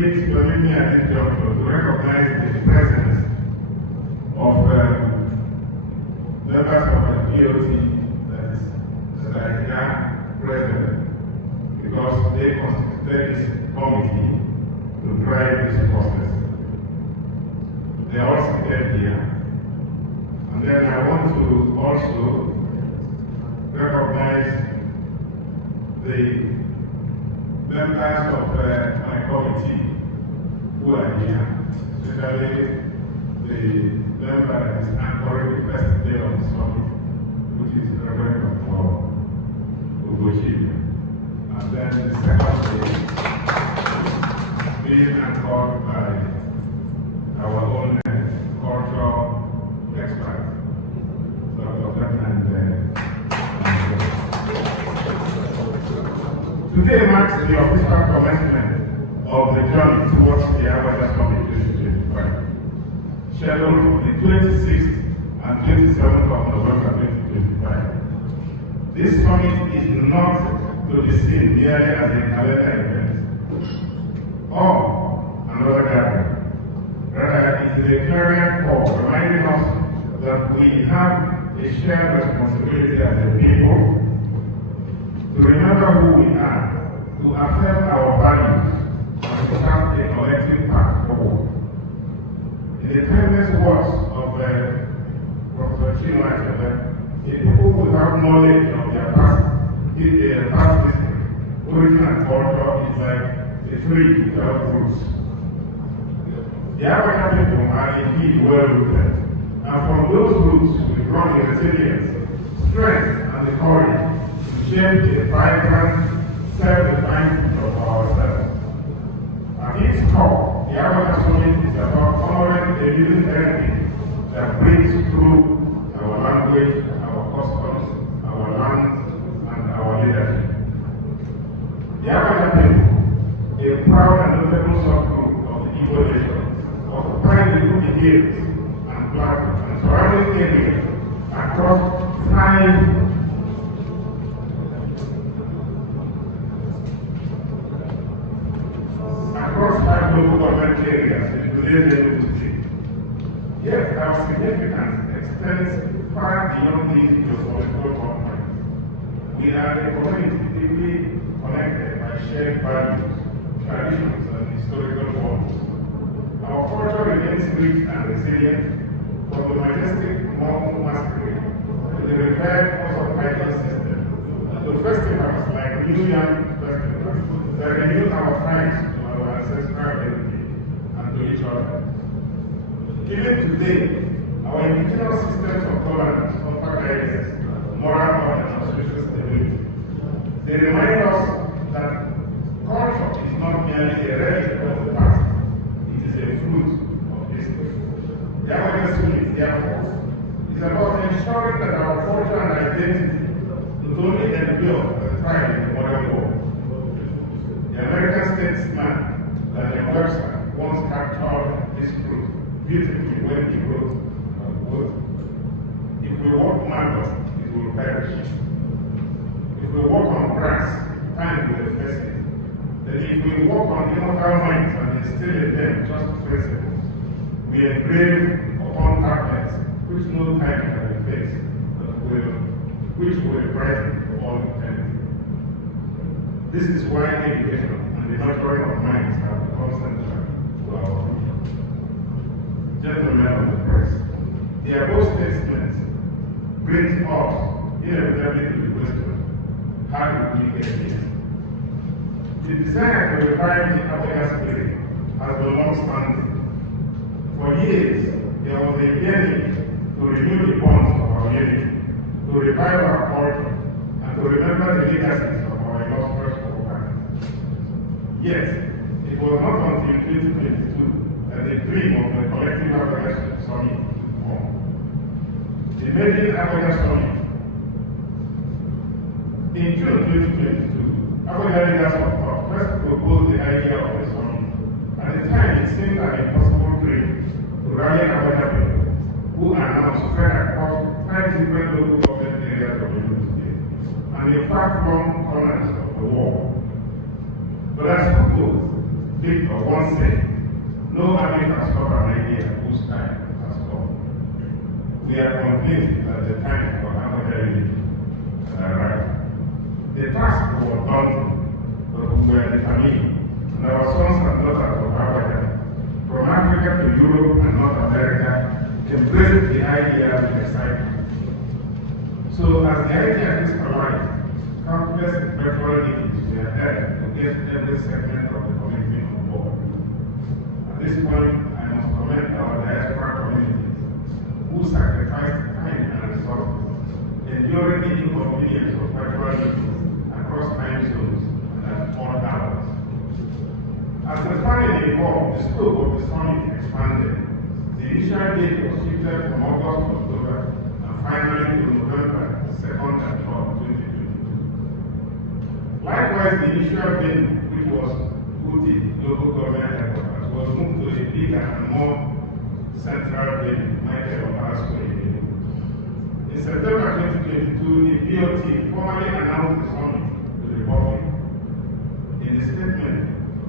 please permit me at this juncture to recognize the presence of members of the POT that are here present, because they constituted this committee to drive this process. They are all seated here. And then I want to also recognize the members of my committee who are here, especially the member that is anchoring the first day of the summit, which is Reverend Prof. And then the second day being anchored by our own cultural expert, Dr. Ferdinand. Today marks the official commencement of the journey towards the Agbaja Summit 2025, scheduled for the 26th and 27th of November 2025. This summit is not to be seen merely as a calendar event or another gathering. Rather, it is a clarion call reminding us that we have a shared responsibility as a people to remember who we are, to affirm our values, and to have a collective path forward. In the timeless words of Professor Chike, a people without knowledge of their past history, origin and culture is like a tree without roots. The Agbaja people are indeed well-rooted, and from those roots we draw the resilience, strength, and the courage to shape the vibrant, self-defined future of ourselves. At its core, the Agbaja Summit is about honoring a living heritage that brings through our language, our customs, our lands, and our leadership. The Agbaja people, a proud and notable subgroup of the Igbo nation, occupying the Ubi Hills and Plateau and surrounding areas across five local government areas in today's Enugu State. Yet our significance extends far beyond these geopolitical conflicts. We are a community deeply connected by shared values, traditions, and historical bonds. Our culture remains rich and resilient, from the majestic Hmong masquerade to the revered Title system, and to festivals like New Yam Festival that renew our ties to our ancestral heritage and to each other. Even today, our indigenous systems of governance offer guidance, moral order, and social stability. They remind us that culture is not merely a relic of the past, it is a fruit of history. The Agbaja Summit, therefore, is about ensuring that our culture and identity not only endure but thrive in the modern world. The American statesman Daniel Webster once captured this truth beautifully when he wrote, quote, "If we walk madness, it will perish. If we walk on grass, time will efface it. Then if we walk on immortal minds and instill in them just principles, we engrave upon tablets which no time can efface, which will brighten for all eternity." This is why education and the nurturing of minds have become central to our future. Gentlemen of the press, the above statements brings us inevitably to the question, how did we get here? The desire to revive the Agbaja spirit has been long-standing. For years, there was a yearning to renew the bonds of our unity, to revive our culture, and to remember the legacies of our illustrious forefathers. Yet, it was not until 2022 that the dream of the collective Agbaja Summit was formed. The maiden Agbaja Summit. In June 2022, Agbaja leaders of Prof first proposed the idea of the summit. At the time, it seemed an impossible dream to rally Agbaja people, who are now spread across 5 different local government areas of the state and in far-flung corners of the world. But as it goes, Victor once said, no army can stop an idea whose time has come. We are convinced that the time for Amadeo has arrived. The task was daunting, but we were determined, and our sons and daughters of Agbaja, from Africa to Europe and North America, embraced the idea with excitement. So as the idea crystallized, countless virtual meetings were held to get every segment of the community on board. At this point, I must commend our diaspora communities who sacrificed time and resources, enduring the inconvenience of virtual meetings across time zones and at all hours. As the planning evolved, the scope of the summit expanded. The initial date was shifted from August to October and finally to November 2nd and 3rd, 2022. Likewise, the initial venue, which was Uti, local government headquarters, was moved to a bigger and more central venue, Michael Obarasco. In September 2022, the BOT formally announced the summit to the public. In the statement,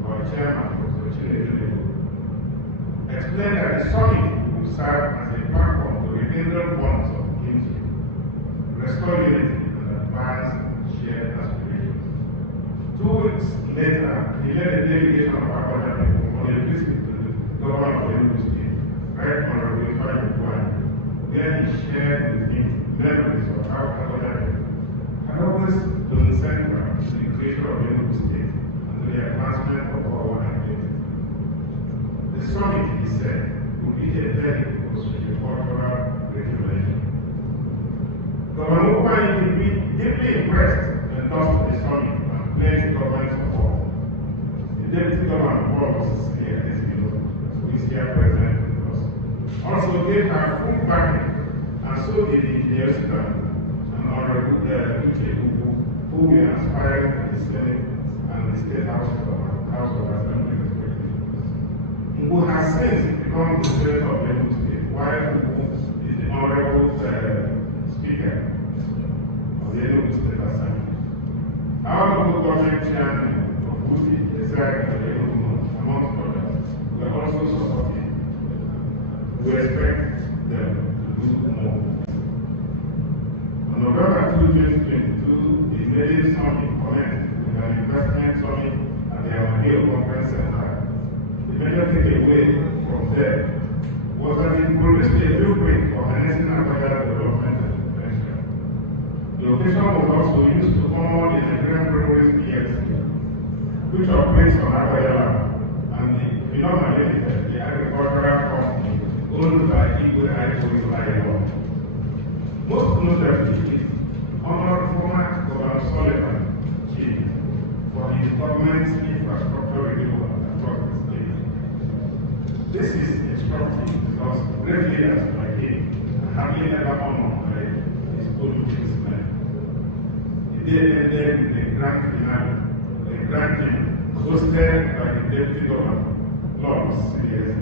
our chairman, Prof. Chike, explained that the summit will serve as a platform to rekindle bonds of kinship, restore unity, and advance shared aspirations. 2 weeks later, he led a delegation of Agbaja people on a visit to the governor of Enugu State, Right Honorable Ifeanyi, where he shared with him memories of how Agbaja had always been central to the creation of Enugu State and to the advancement of our identity. The summit, he said, will be a vehicle for socio-cultural rejuvenation. Governor Ifeanyi deeply impressed and endorsed the summit and pledged government support. The Deputy Governor Prof, who is here present with us, also gave her full backing, and so did the engineers and Honorable Chike, who were aspiring to the Senate and the State House of Assembly respectively. Who has since become the President of Enugu State, while who is the Honorable Speaker of the Enugu State Assembly. Our local government chairman of Uti, amongst others, were also supporting. We expect them to do more. On November 2, 2022, the Medellin Summit commenced with an investment summit at the Amadeo Conference Center. The major takeaway from there was that it produced a blueprint for harnessing Agbaja development and potential. The occasion was also used to honor the Nigerian Breweries PLC, which operates on Agbaja land, and the phenomenal the agricultural company owned by Igwe Aiko. Most notably, honored former Governor Sullivan, Chike, for his government's infrastructure renewal across the state. This is instructive because great leaders like him are hardly ever honored by his own businessmen. The day ended with a grand finale, a grand dinner, hosted by the Deputy Governor, Lord C.S.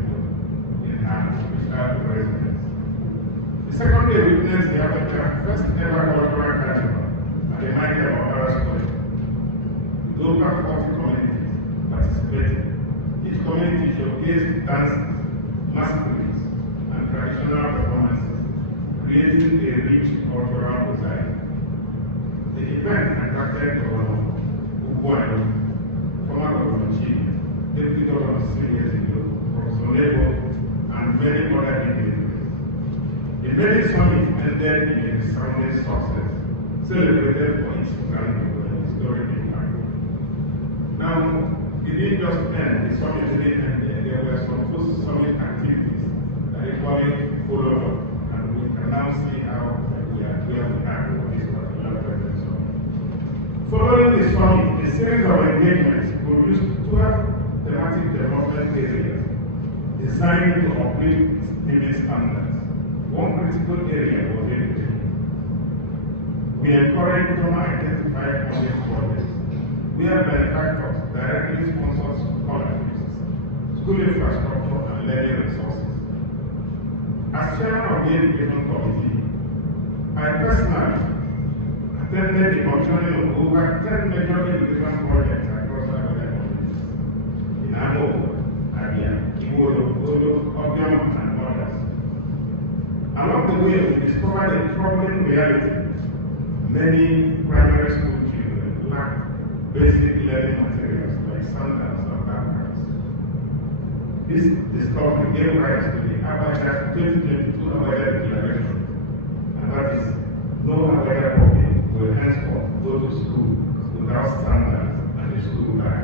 in her official residence. The second day witnessed the Agbaja first ever cultural carnival at the Michael Obarasco, with over 40 communities participating. Each community showcased dances, masquerades, and traditional performances, creating a rich cultural mosaic. The event attracted Governor Ugwuanyi, former Governor Chike, Deputy Governor C.S. Prof, and many other individuals. The Medellin Summit ended in a resounding success, celebrated for its grand historic impact. Now, it didn't just end, the summit didn't end there. There were some post-summit activities that equally followed up, and we can now see how we are on for this particular present summit. Following the summit, a series of engagements produced 12 thematic development areas designed to uplift living standards. One critical area was education. We encourage donor-identified funding projects where benefactors directly sponsor scholarships, school infrastructure, and learning resources. As chairman of the Education Committee, I personally attended the commissioning of over 10 major education projects across our communities. In Amo, we discovered a troubling reality. Many primary school children lack basic learning materials like sandals and backpacks. This discovery gave rise to the Agbaja 2022 Agbaja Declaration, and that is no Agbaja public will henceforth go to school without sandals and a school bag.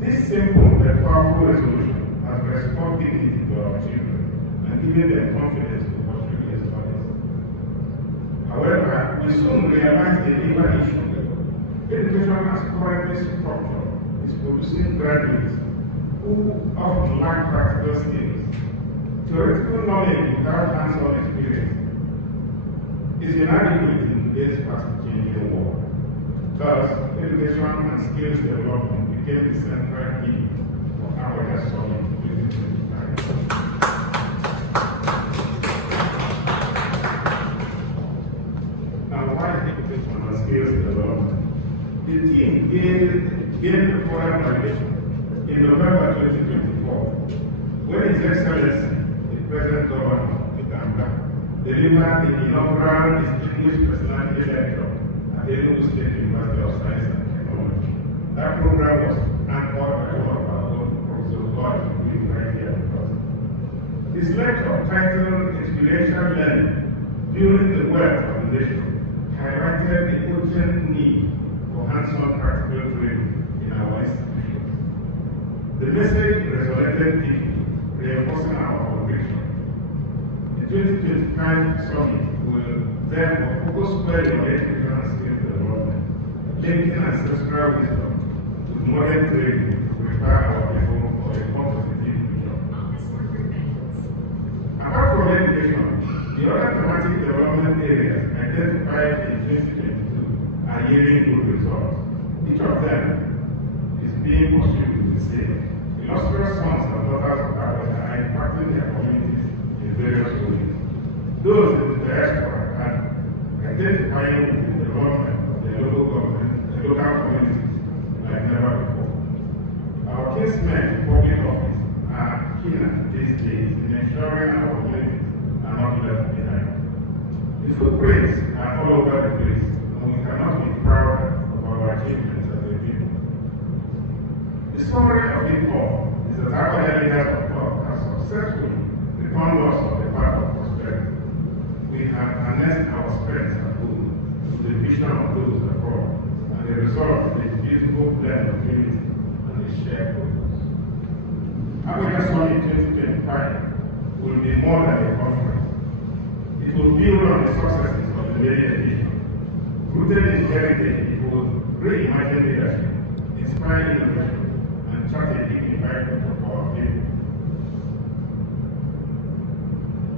This simple and powerful resolution has restored dignity to our children and given them confidence to pursue their studies. However, we soon realized the deeper issue. Education as currently structured is producing graduates who often lack practical skills. Theoretical knowledge without hands-on experience is inadequate in today's fast-changing world. Thus, education and skills development became the central key for our solid 2025. Now, why education and skills development? The team gained the foreign validation in November 2024 when His Excellency, the President Governor of Agbaja, delivered the inaugural Distinguished Personality Lecture at the Enugu State University of Science and Technology. That program was anchored by one of our own Professor right here with us. This lecture, titled Experiential Learning During the Wealth of the Nation, highlighted the urgent need for hands-on practical training in our institutions. The message resonated deeply, reinforcing our conviction. The 2025 summit will therefore focus squarely on education and skill development, linking ancestral wisdom with modern training to prepare our people for a competitive future. Apart from education, the other thematic development areas identified in 2022 are yielding good results. Each of them is being pursued with the same. Illustrious sons and daughters of Agbaja are impacting their communities in various ways. Those in the diaspora are identifying with the development of the local government, the local communities like never before. Our kinsmen in public office are keener these days in ensuring our communities are not left behind. The footprints are all over the place, and we cannot be proud of our achievements as a people. The summary of it all is that Agbaja leaders of thought have successfully returned us on the path of prosperity. We have harnessed our strengths and good to the vision of those abroad, and the result is a beautiful blend of unity and a shared purpose. Agbaja Summit 2025 will be more than a conference. It will build on the successes of the many editions. Rooted in heritage, it will reimagine leadership, inspire innovation, and chart a dignified future for our people.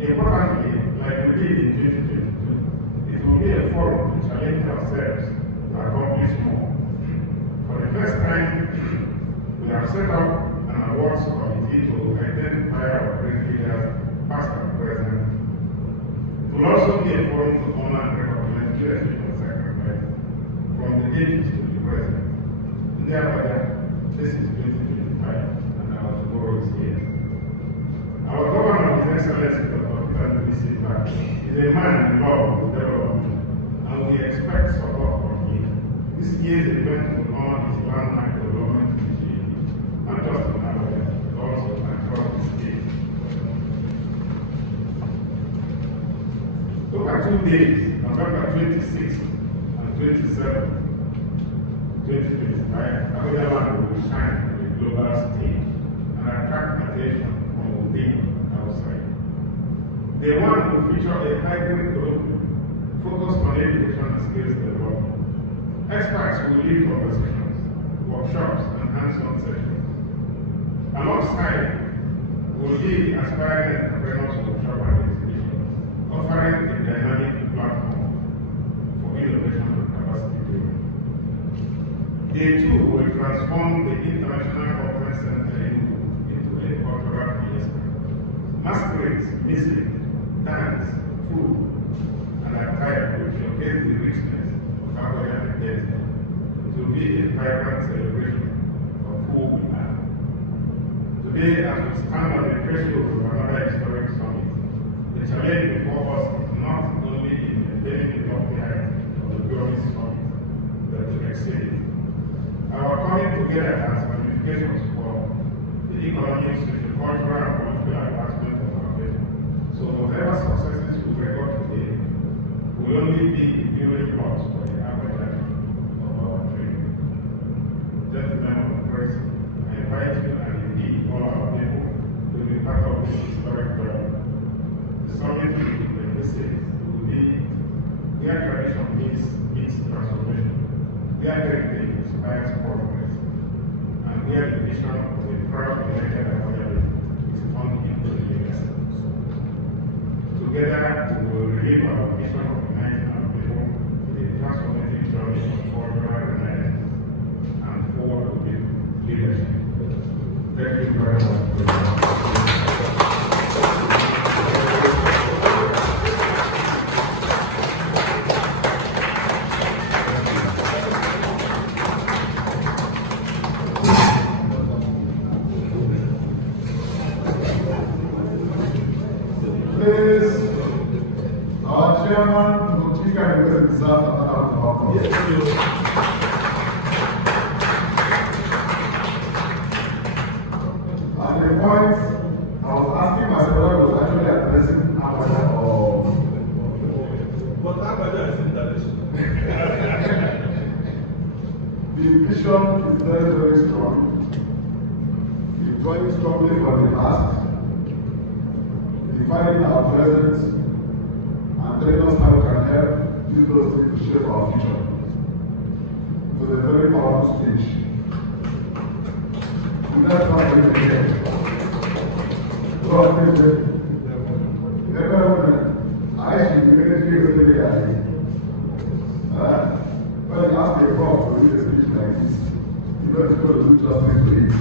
Importantly, like we did in 2022, it will be a forum to challenge ourselves to accomplish more. For the first time, we have set up an awards committee to identify our great leaders, past and present. It will also be a forum to honor and recognize leadership and sacrifice from the ages to the present. Thereby, this is 2025, and our tomorrow is here. Our governor, His Excellency, Anibeze, is a man in love with development, and we expect support from him. This year's event will honor his landmark development initiative, not just in Agbaja, but also across the state. Over 2 days, November 26th and 27th, 2025, Agbaja will shine on the global stage and attract attention from within and outside. They want to feature a hybrid curriculum focused on education and skills development. Experts will lead conversations, workshops, and hands-on sessions. Alongside, will be aspiring entrepreneurs workshop and exhibition, offering a dynamic platform for innovation and capacity building. They too will transform the International Conference Center into a cultural fiesta. Masquerades, music, dance, food, and attire will showcase the richness of our identity. It will be a vibrant celebration of who we are. Today, as we stand on the threshold of another historic summit, the The challenge before us is not only in maintaining the lofty height of the glorious summit, but to exceed it. Our coming together has ramifications for the economic, social, cultural, and political advancement of our people. So whatever successes we record today will only be the building blocks for the Agbaja of our trade. Gentlemen of the press, I invite you and indeed all our people to be part of this historic journey. The summit will be where tradition meets transformation, where heritage inspires progress, and where the vision of a proud united Agbaja is turned into the legacy. Together, we will live our vision of uniting our people in a transformative journey of cultural renaissance and forward-looking leadership. Thank you very much. Please, our chairman, Chike, Anibeze, deserves another round of applause. Yes, at the point, I was asking myself whether I was actually addressing Agbaja or... But Agbaja is international. The vision is very, very strong. It's going strongly for the past, defining our present, and telling us how we can help use those things to shape our future. It was a very powerful speech. That's not what we did. God, I should be very serious with the guy. When you ask a prof to read a speech like this, you know it's going to do justice to it.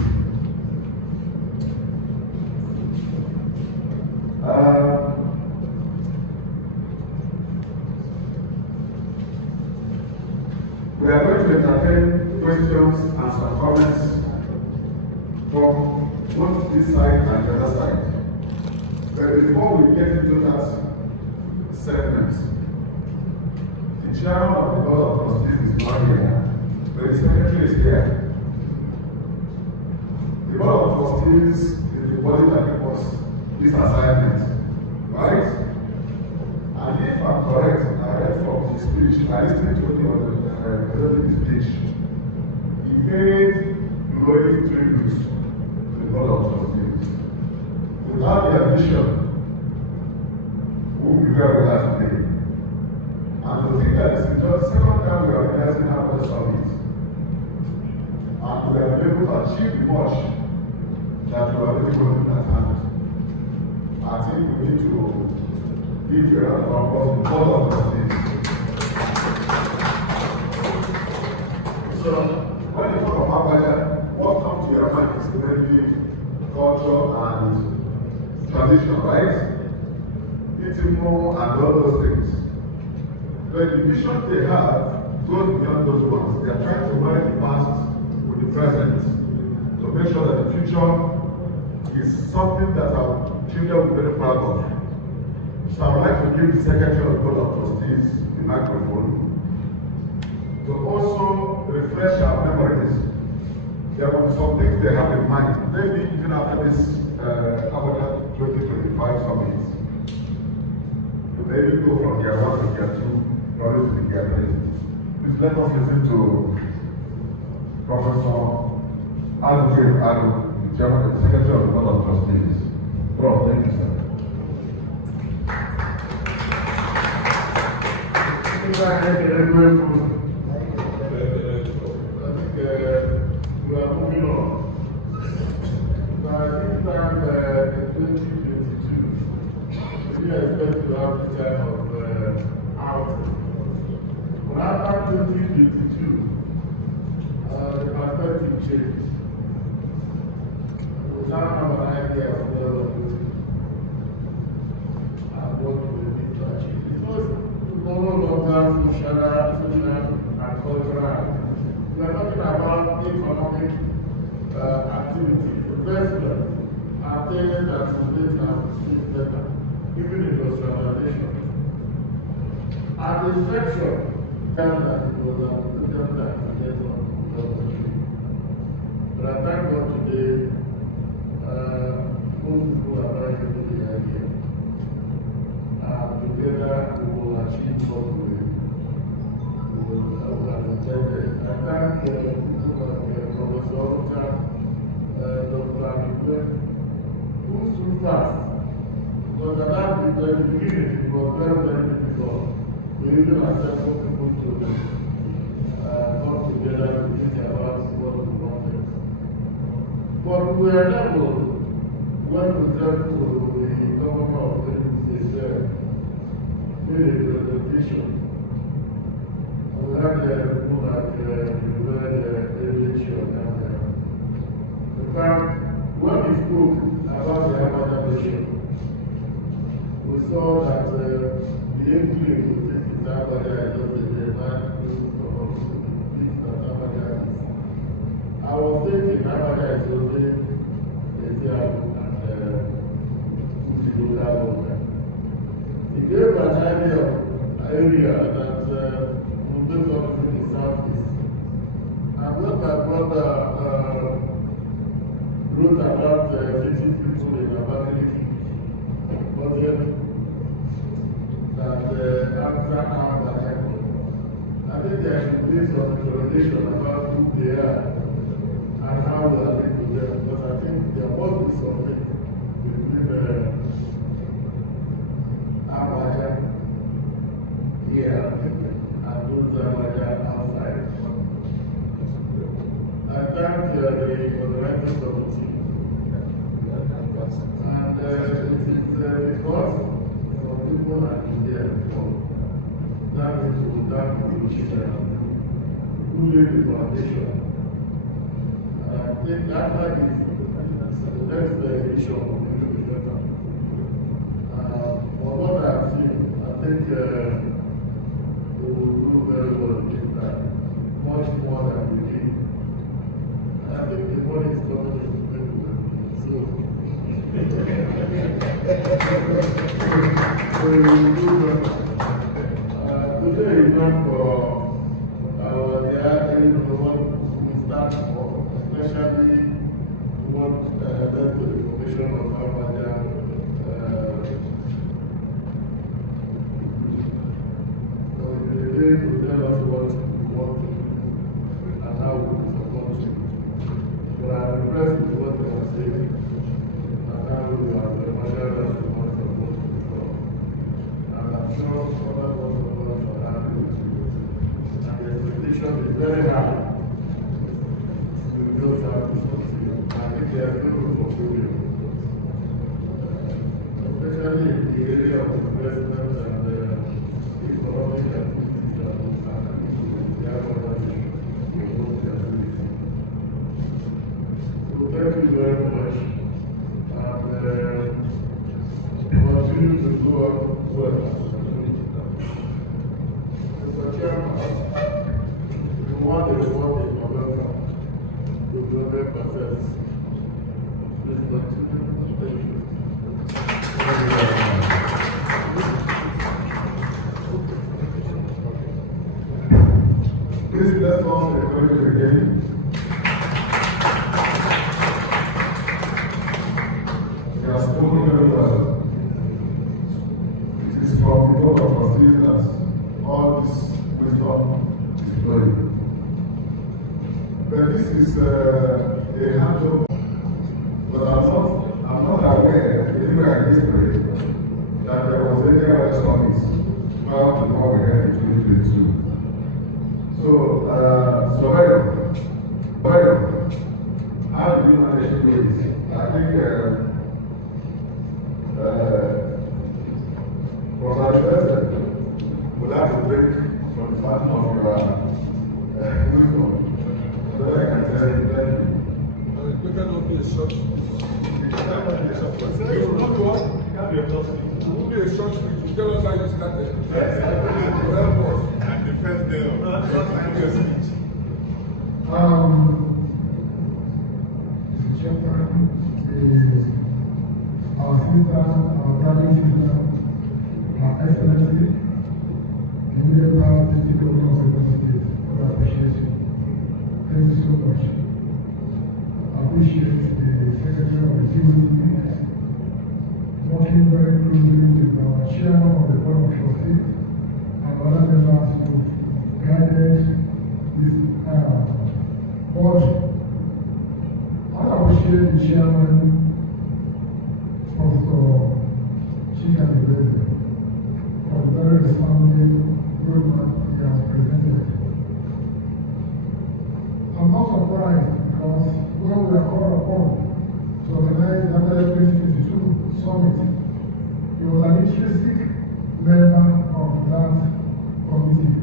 We are going to entertain questions and some comments from both this side and the other side. But before we get into that segment, the chairman of the Board of Trustees is not here, but the secretary is here. The Board of Trustees is the body that gives us this assignment, right? And if I'm correct, I read from the speech, I listened to the speech. He paid glowing tribute to the Board of Trustees. Without their vision, we won't be where we are today. And to think that this is just the second time we are organizing our summit, and we have been able to achieve much that we are already working at hand. I think we need to give a round of applause to the Board of Trustees. So, when you talk about Agbaja, what comes to your mind is mainly culture and tradition, right? Eating more and all those things. But the vision they have goes beyond those ones. They are trying to marry the past with the present to make sure that the future is something that our children will be very proud of. So I would like to give the Secretary of the Board of Trustees the microphone to also refresh our memories. There will be some things they have in mind, maybe even after this Agbaja 2025 summit. To maybe go from year 1 to year 2, probably to year 3. Please let us listen to Professor Amadeo, the Chairman and Secretary of the Board of Trustees. Prof, thank you, sir. Thank you very much. We are moving on. So I think that in 2022, we expect to have this kind of outing. But after 2022, the perspective changed. We now have an idea of what we need to achieve. It was no longer social and cultural. We are talking about economic activity, investment, and things that will make our things better. even industrialization. At the section, that it was but I thank God today, most people are buying into the idea. Together we will achieve what we have intended. I thank people like Professor, Dr. Anibeze, who stood fast. Because at the beginning, it was very, very difficult. We even assembled people to come together to think about what we wanted. But we were able, when we got to the government of Anibeze, made a presentation. We had people like the election. In fact, when we spoke about the Agbaja nation, we saw that the APA would take the Agbaja as just a man I was thinking Agbaja is only a dialogue and the local government. It gave an idea of area that will build up in the southeast. And when my brother wrote about meeting people in Amadeo, but then that answer Agbaja. I think there should be some explanation about who they are and how we are linked to them. But I think there must be something between Agbaja here and those Agbaja outside. I thank the organizing committee. And it is because some people are in there before. That means we will thank the children who laid the foundation. And I think after this, the next edition will be better. For what I have seen, I think we will do very well this time, much more than we did. And I think the money is coming in very well. So we will do well. Today is not for the other what we start for, especially what led to the formation of Agbaja. So the day will tell us what we want to do and how we support you. But I'm impressed with what they are saying and how we are the measures we want to support before. And I'm sure other ones of us are happy with you. And the expectation is very high. We just have to succeed. I think there is no room for failure. Especially in the area of investment and economic activities that we have the organization. So thank you very much. And continue to go on well. Mr. Chairman, if you want the report in November, to 100%. Please continue. Thank you. Please let's all encourage you again. You have spoken very well. It is from the board of trustees that all this wisdom is flowing. But this is a handle, but I'm not aware, anywhere in history, that there was any other summit prior to what we had in 2022. So, how do you manage to do it? I think Prof. Anibeze will have to break from the pattern of your wisdom. So I can tell you, thank you. We cannot be a short. It will not be what? It will be a short speech. You tell us how you started. And the first day of the speech. The chairman is our sister, our organic system, Her Excellency, Immediate Power Deputy Governor of Lagos State, I appreciate you. Thank you so much. I appreciate the Secretary of the DOT working very closely with our Chairman of the Board of Trustees and other members who guided this board. I appreciate the Chairman, Prof. Chike Anibeze, for the very resounding roadmap he has presented. I'm not surprised because when we are called upon to organize the Amadeo 2022 summit, he was an intrinsic member of that committee.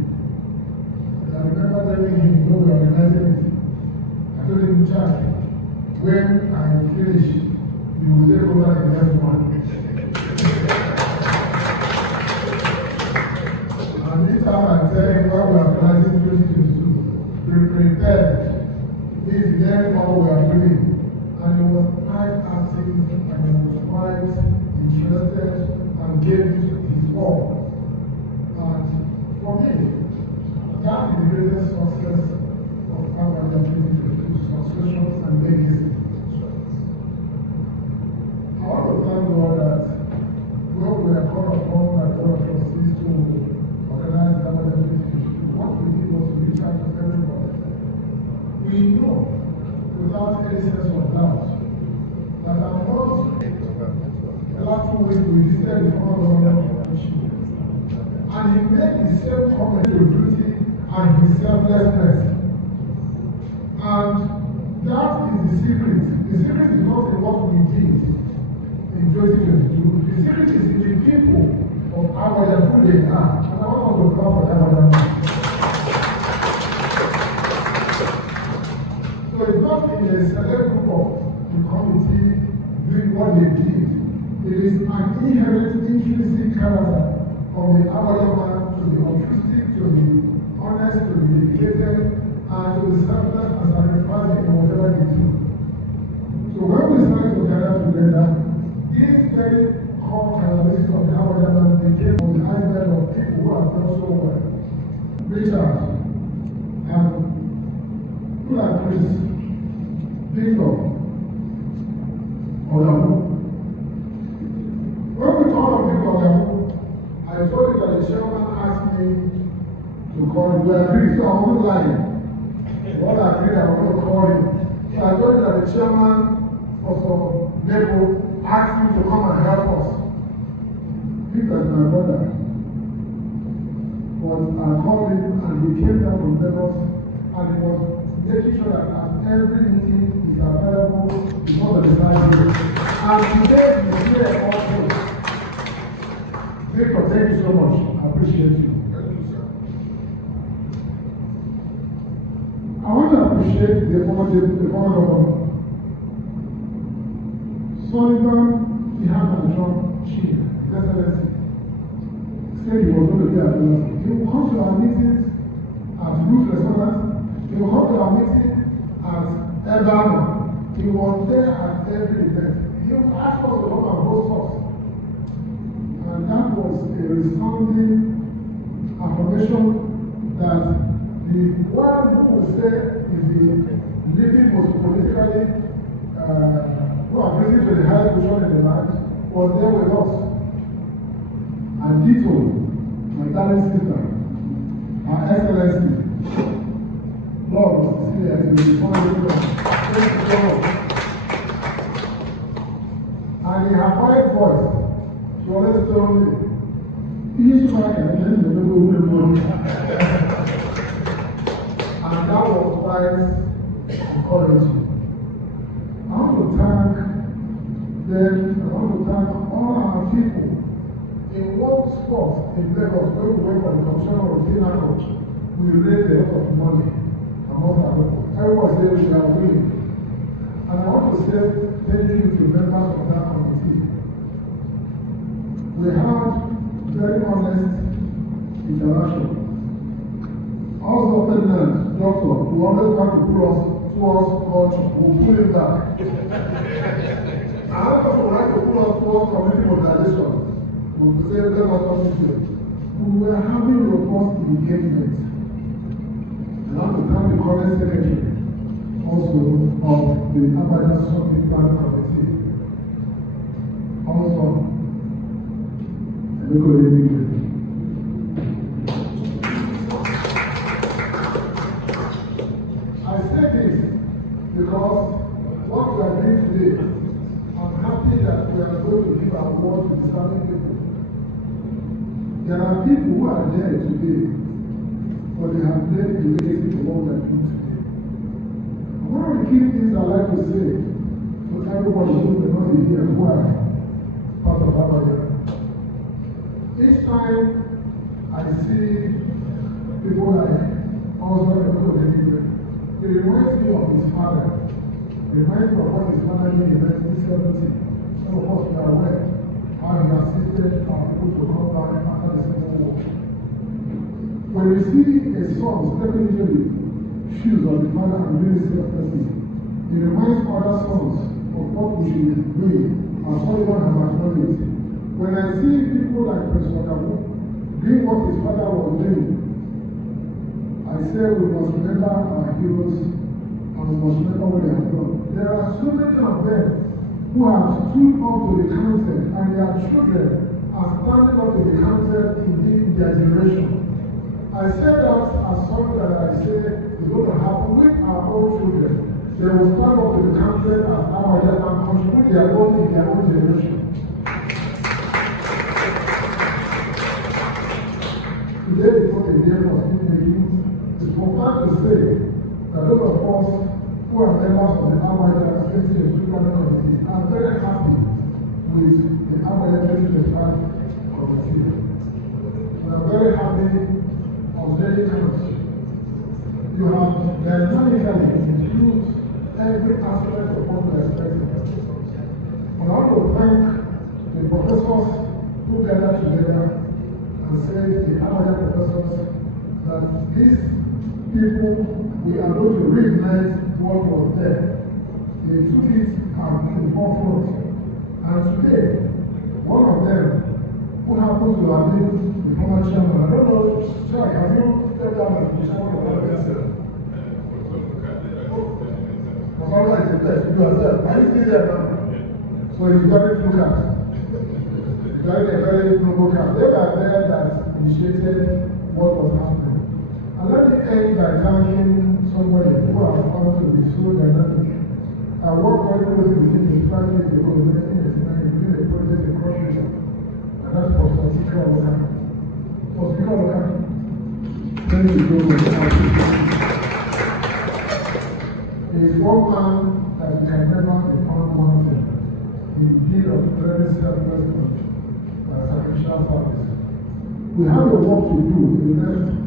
And I remember telling him, we were organizing it. I told him, Chike, when I finish, you will take over the next one. And this time I tell him, while we are organizing 2022, be prepared. This is very all we are doing. And he was quite active and he was quite interested and gave his all. And for me, that is the greatest success of our 2022, succession and legacy. I want to thank God that when we are called upon by the Board of Trustees to organize the Amadeo 2022, what we did was to reach out to everybody. We know, without any sense of doubt, that our Lord, the last 2 weeks we visited the former government of Chike, and he made the same comment to duty and his selflessness. And that is the secret. The secret is not in what we did in 2022. The secret is in the people of Agbaja who they are. And I want to clap for Agbaja. So it's not in a select group of the committee doing what they did. It is an inherent intrinsic character of the Agbaja man to be altruistic, to be honest, to be dedicated, and to be selfless and sacrificing in whatever they do. So when we start to gather together, this very core characteristics of the Agbaja man became on the iceberg of people who have done so well. Richard, and who like Chris, Victor, Ogamu. When we talk of Victor Ogamu, I told you that the chairman asked me to call him. We agreed, so I wasn't lying. What I agreed, I was going to call him. So I told you that the chairman of NEPO asked me to come and help us. Victor is my brother. But I called him and he came down from Lagos and he was making sure that at every meeting is available before the deciding. And today is here also. Victor, thank you so much. I appreciate you. Thank you, sir. I want to appreciate the former governor. Sullivan, he had a job, Chike, Excellency. Said he was going to be at work. He will come to our meetings at Root Restaurant. He will come to our meeting at Agbaja. He was there at every event. He will ask us to come and host us. And that was a resounding affirmation that the one who would say is the living most politically who are risen to the highest position in the land was there with us. And Tito, my darling sister, Her Excellency, Lord of Cecilia, as you respond to them. Thank you so much. And in her quiet voice, she always told me, "He's fine, and then the people will know." And that was quite encouraging. I want to thank them, I want to thank all our people in one spot in Lagos where we went for the commission of dinner coach. We raised a lot of money among our people. Everyone said we are winning. And I want to say thank you to members of that committee. We had very honest interaction. Also, President, Doctor, we always want to pull us towards culture. We'll pull it back. Another person would like to pull us towards community mobilization. We will say, let us come this way. We were having robust engagement. And I want to thank the current secretary also of the Agbaja Summit Planning Committee. Also, I say this because what we are doing today, I'm happy that we are going to give our word to the Islamic people. There are people who are there today, but they have made the legacy to what we are doing today. One of the key things I like to say to everybody who may not be here, who are part of Agbaja, each time I see people like Oswald and Anibeze, it reminds me of his father. It reminds me of what his father did in 1970. Some of us are aware how he assisted our people to come back after the Civil War. When we see a son stepping into the shoes of the father and doing the same person, it reminds other sons of what we should be doing as Solomon has acknowledged. When I see people like Prof doing what his father was doing, I say we must remember our heroes and we must remember what they have done. There are so many of them who have stood up to the council and their children are standing up to the council in their generation. I say that as something that I say is going to happen with our own children. They will stand up to the council as Amadeo and contribute their own in their own generation. Today is not a day for speed-making. It's for fact to say that those of us who are members of the Agbaja 2022 committee are very happy with the Agbaja 2025 committee. We are very happy on many counts. You have dynamically included every aspect of what we are expecting. I want to thank the professors who gathered together and said, the Agbaja professors, that these people, we are going to reignite what was there. They took it at the forefront. And today, one of them, who happens to have been the former chairman, I don't know, Chike, have you stepped down as the chairman of Anibeze? Professor is the best, you yourself. Are you still there now? So he's got it through card. He's got a very noble card. They were there that initiated what was happening. And let me end by thanking somebody who has found to be so dynamic. I worked very closely with him in 5 years ago in 1989 doing a project in Cross River. And that's for Chike. For Chike. Thank you very much. He is one man that we can never be found wanting. He did a very selfless sacrificial service. We have a work to do in the next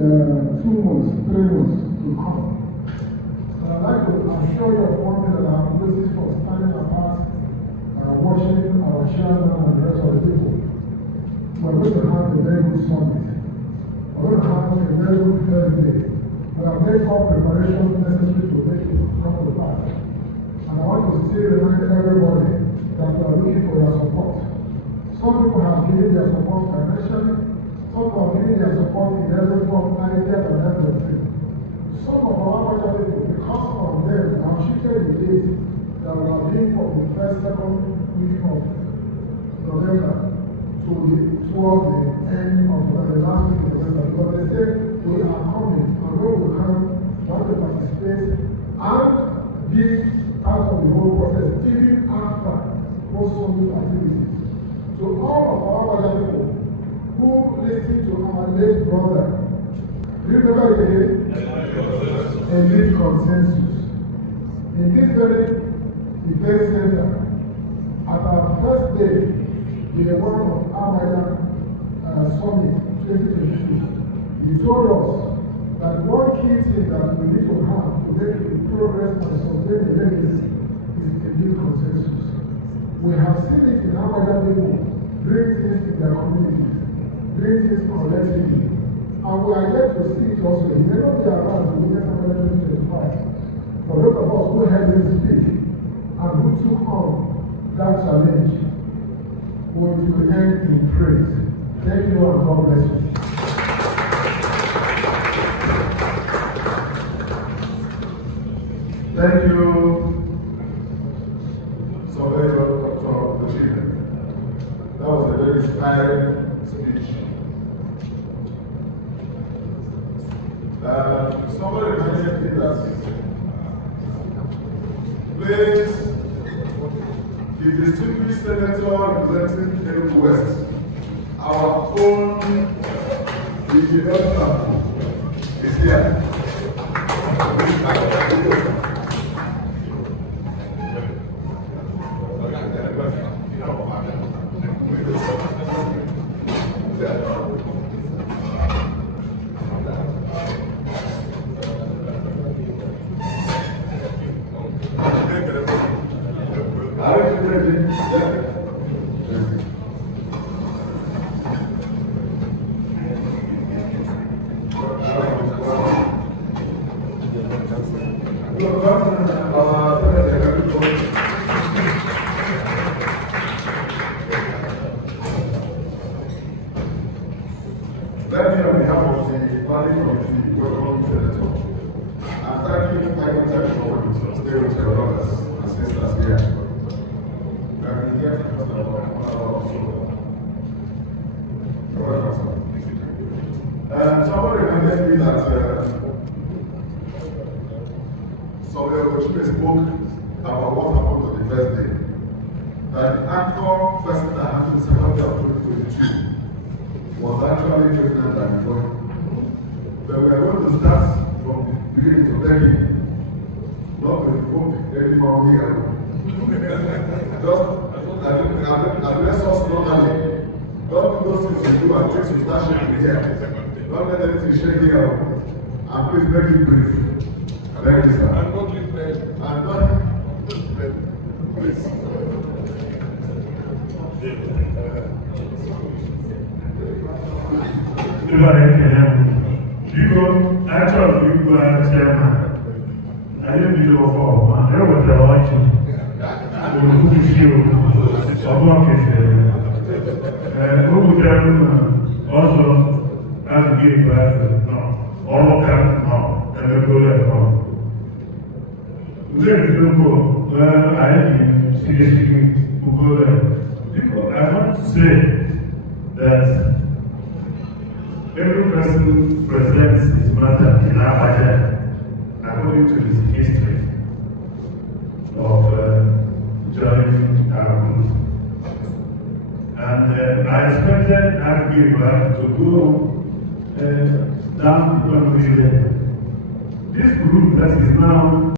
2 months, 3 months to come. And I'd like to assure you of one thing that I'm waiting for standing apart and watching our chairman and the rest of the people. We're going to have a very good summit. We're going to have a very good first day. We have made all preparations necessary to make it come to pass. And I want to still remind everybody that we are looking for your support. Some people have given their support financially. Some have given their support in every form, ideas and everything. Some of our other people, because of them, have shifted the date that we are doing from the first, second week of November towards the end of the last week of November. Because they say we are coming, and when we come, want to participate and be part of the whole process, even after post-summit activities. To all of our other people who listen to our late brother, do you remember it again? A lead consensus. In this very event center, at our first day, the one of Agbaja Summit 2022, he told us that one key thing that we need to have to make the progress and sustain the legacy is a lead consensus. We have seen it in Agbaja people doing things in their communities, doing things collectively. And we are yet to see it also. He may not be around in the year 2025. For those of us who heard him speak, and who took on that challenge will end in praise. Thank you and God bless you. Thank you. So very well, Dr. Chike. That was a very inspiring speech. Somebody reminded me that please, the distinguished senator representing Enugu West, our own engineer is here. Let me, on behalf of the planning committee, welcome Senator. I'm thanking Agbaja for staying with your brothers and sisters here. We have been here for about 1 hour or so. You're welcome, sir. Somebody reminded me that Samuel Chike spoke about what happened on the first day. That the actual person that happened September of 2022 was actually pregnant by the boy. But we are going to start from the beginning to beginning, not to invoke any family error. Just address us normally. Don't do those things you do and things you start shaking here. Don't let anything shake here. And please make it brief. Thank you, sir. And not leave there. And not please. Actually, you were chairman. I didn't do it for man. There was a watching. Who is you? Who can also have to give back? No. All can no. And the go at home. Then you go. Well, I didn't seriously go there. Because I want to say that every person presents his matter in Agbaja according to his history of joining our group. And I expected Agbaja to go down the economy level. This group that is now